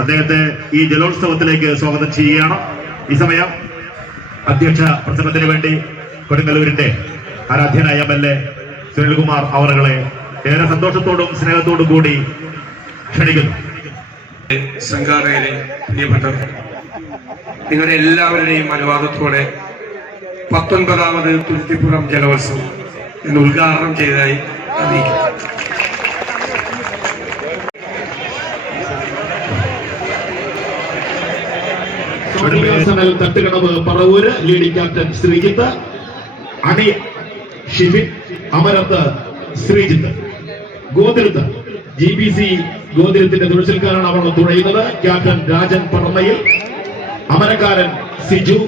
അദ്ദേഹത്തെ ഈ ജലോത്സവത്തിലേക്ക് സ്വാഗതം ചെയ്യുകയാണ്. ഈ സമയം അധ്യക്ഷ പ്രസംഗത്തിന് വേണ്ടി കൊടുങ്ങല്ലൂരിന്റെ ആരാധ്യനായ എം എൽ എ സുനിൽകുമാർ അവറുകളെ ഏറെ സന്തോഷത്തോടും സ്നേഹത്തോടും കൂടി ക്ഷണിക്കുന്നു. നിങ്ങളുടെ എല്ലാവരുടെയും അനുവാദത്തോടെ പത്തൊൻപതാമത് തുരുത്തിപ്പുറം ജലോത്സവം ഇന്ന് ഉദ്ഘാടനം ചെയ്തതായി അറിയിക്കുന്നു. സോണിയാസനൽ തട്ടുകടവ് പറവൂര് ലേഡി ക്യാപ്റ്റൻ ശ്രീജിത്ത് അണി Shifin അമരത്ത് Sreejith. Gothuruth G B C ഗോതിരത്തിന്റെ തുഴച്ചിൽക്കാരാണ് അവർ തുഴയുന്നത്. ക്യാപ്റ്റൻ രാജൻ പറമയിൽ അമരക്കാരൻ സിജു.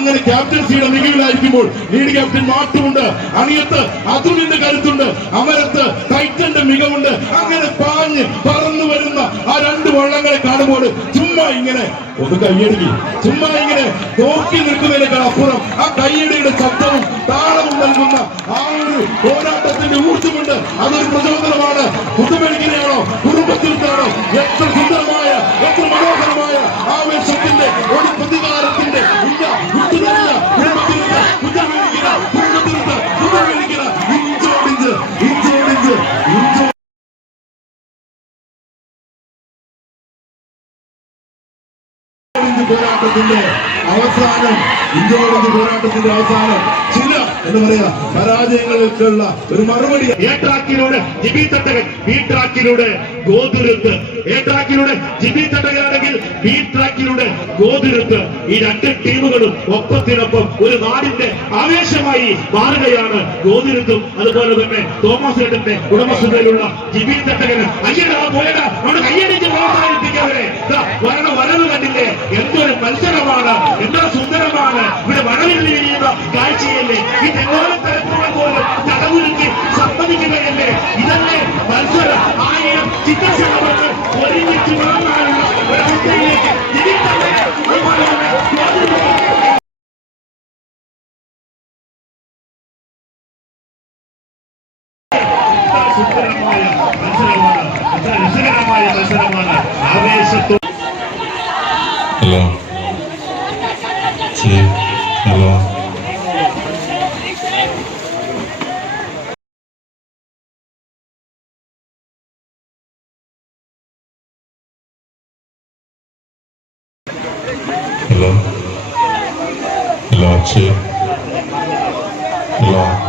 അങ്ങനെ ക്യാപ്റ്റൻസിയുടെ മികവിലായിരിക്കുമ്പോൾ ലീഡ് ക്യാപ്റ്റൻ മാറ്റമുണ്ട്. അണിയത്ത് അതുലിന്റെ കരുത്തുണ്ട്. അമരത്ത് ടൈറ്റന്റെ മികവുണ്ട്. അങ്ങനെ പാഞ്ഞ് പറന്നു വരുന്ന ആ രണ്ട് വള്ളങ്ങളെ കാണുമ്പോൾ ചുമ്മാ ഇങ്ങനെ ഒന്ന് കയ്യടിക്ക് ചുമ്മാ ഇങ്ങനെ നോക്കി നിൽക്കുന്നതിനേക്കാൾ അപ്പുറം ആ കയ്യടിയുടെ ശബ്ദവും താളവും നൽകുന്ന ആ ഒരു പോരാട്ടത്തിന്റെ ഊർജമുണ്ട്. അതൊരു പ്രചോദനമാണ്. കുത്തുമെഴുകിനെയാണോ പോരാട്ടത്തിന്റെ അവസാനം ഇഞ്ചോടിഞ്ച് പോരാട്ടത്തിന്റെ അവസാനം. എന്ന് പറയാ പരാജയങ്ങൾക്കുള്ള ഒരു മറുപടി. A GB Thattakan. ബി ട്രാക്കിലൂടെ ഗോതുരത്ത്. എ ജിബി തട്ടകനാണെങ്കിൽ ബി ട്രാക്കിലൂടെ ഗോതുരത്ത്. ഈ രണ്ട് ടീമുകളും ഒപ്പത്തിനൊപ്പം ഒരു നാടിന്റെ ആവേശമായി മാറുകയാണ് ഗോതുരത്തും. അതുപോലെ തന്നെ തോമസ് ഏട്ടന്റെ ഉടമസ്ഥതയിലുള്ള ജിബി തട്ടകന്. അയ്യടാ പോയടാ. അവിടെ കയ്യടിച്ച് പ്രോത്സാഹിപ്പിക്കവരെ. വരണ വരവ് കണ്ടില്ലേ? എന്തൊരു മത്സരമാണ്. എന്താ സുന്ദരമാണ്. ഇവിടെ ചെയ്യുന്ന കാഴ്ചയല്ലേ ഈ തെങ്ങോലത്തരത്തിലുള്ള പോലും തടവുരുക്കി സമ്മതിക്കുകയല്ലേ ഇതല്ലേ മത്സരം ആയിരം ചിത്രശലഭങ്ങൾ ഒരുമിച്ച് വാങ്ങാനുള്ള ഒരവസ്ഥയിലേക്ക് തിരിച്ചവരെ അതുപോലെ തന്നെ സ്വാതന്ത്ര്യം എത്ര സുന്ദരമായ മത്സരമാണ് എത്ര രസകരമായ മത്സരമാണ് ആവേശത്തോ Hello. Hello. Hello, Chief. Hello.